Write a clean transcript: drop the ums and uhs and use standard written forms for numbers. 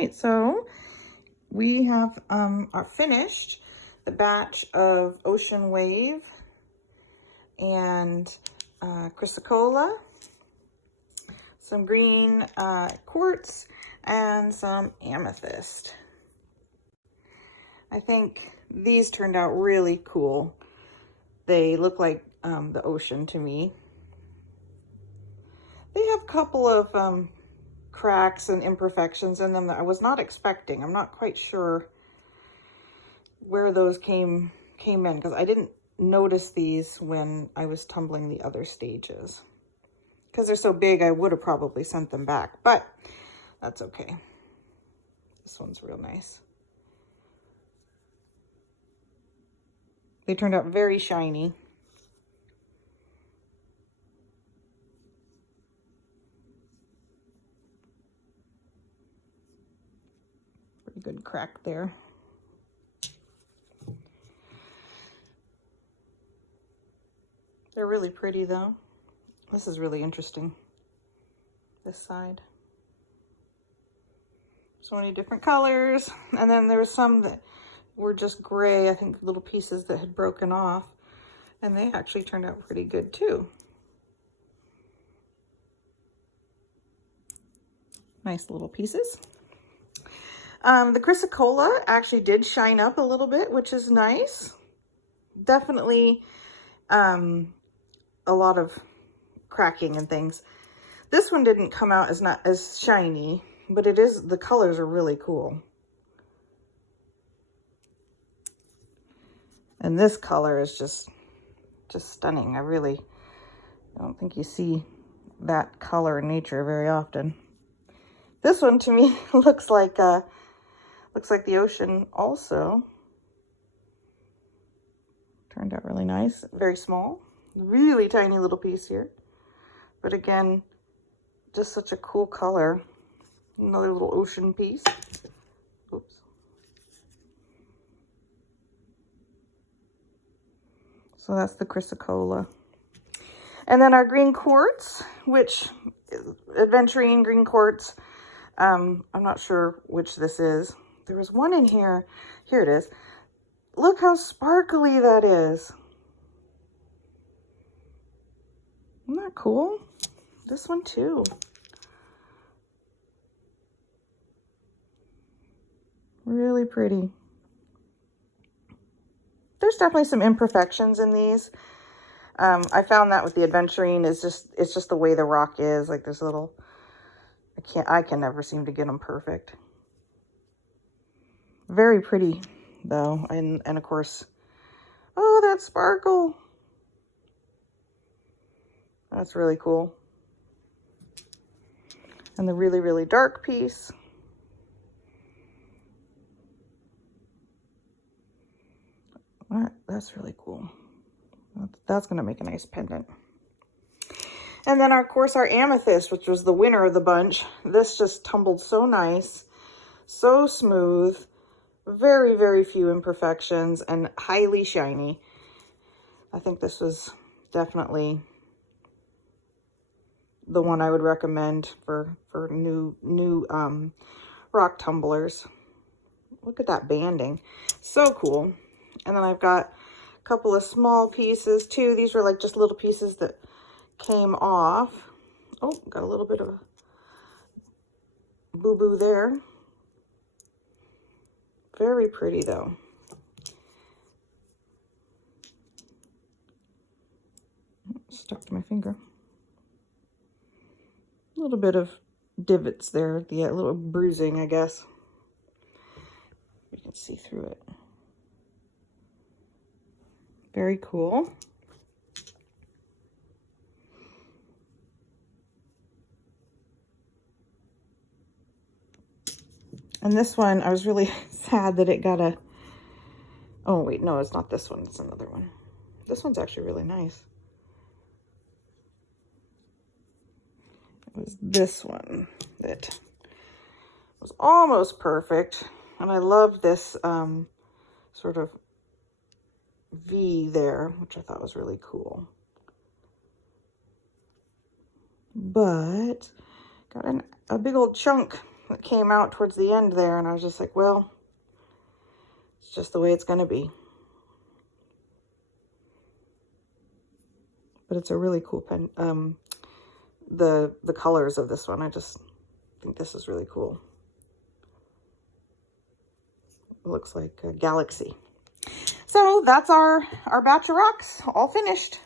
right, so we have finished the batch of Ocean Wave and chrysocolla, some green quartz, and some amethyst. I think these turned out really cool. They look like the ocean to me. They have a couple of cracks and imperfections in them that I was not expecting. I'm not quite sure where those came in, because I didn't notice these when I was tumbling the other stages. Because they're so big, I would have probably sent them back, but that's okay. This one's real nice. They turned out very shiny. Pretty good crack there. They're really pretty though. This is really interesting, this side. So many different colors. And then there were some that were just gray, I think little pieces that had broken off. And they actually turned out pretty good too. Nice little pieces. The chrysocolla actually did shine up a little bit, which is nice. Definitely a lot of cracking and things. This one didn't come out as not as shiny, but it is, the colors are really cool. And this color is just stunning. I don't think you see that color in nature very often. This one to me looks like the ocean also. Turned out really nice, very small, really tiny little piece here. But again, just such a cool color. Another little ocean piece. Oops. So that's the chrysocolla. And then our green quartz, which is aventurine green quartz. I'm not sure which this is. There was one in here. Here it is. Look how sparkly that is. Isn't that cool? This one too. Really pretty. There's definitely some imperfections in these. I found that with the aventurine it's just the way the rock is. Like there's a little, I can never seem to get them perfect. Very pretty though. And of course, oh, that sparkle. That's really cool. And the really, really dark piece. That's really cool. That's going to make a nice pendant. And then, of course, our amethyst, which was the winner of the bunch. This just tumbled so nice, so smooth, very, very few imperfections, and highly shiny. I think this was definitely the one I would recommend for new rock tumblers. Look at that banding. So cool. And then I've got a couple of small pieces too. These were like just little pieces that came off. Oh, got a little bit of a boo-boo there. Very pretty though. Stuck to my finger. A little bit of divots there, the little bruising, I guess. You can see through it. Very cool. And this one, I was really sad that it got a, oh wait, no, it's not this one, it's another one. This one's actually really nice. It was this one that was almost perfect. And I love this sort of V there, which I thought was really cool. But got a big old chunk that came out towards the end there, and I was just like, well, it's just the way it's going to be. But it's a really cool pen. The colors of this one, I just think this is really cool. It looks like a galaxy. So that's our batch of rocks all finished.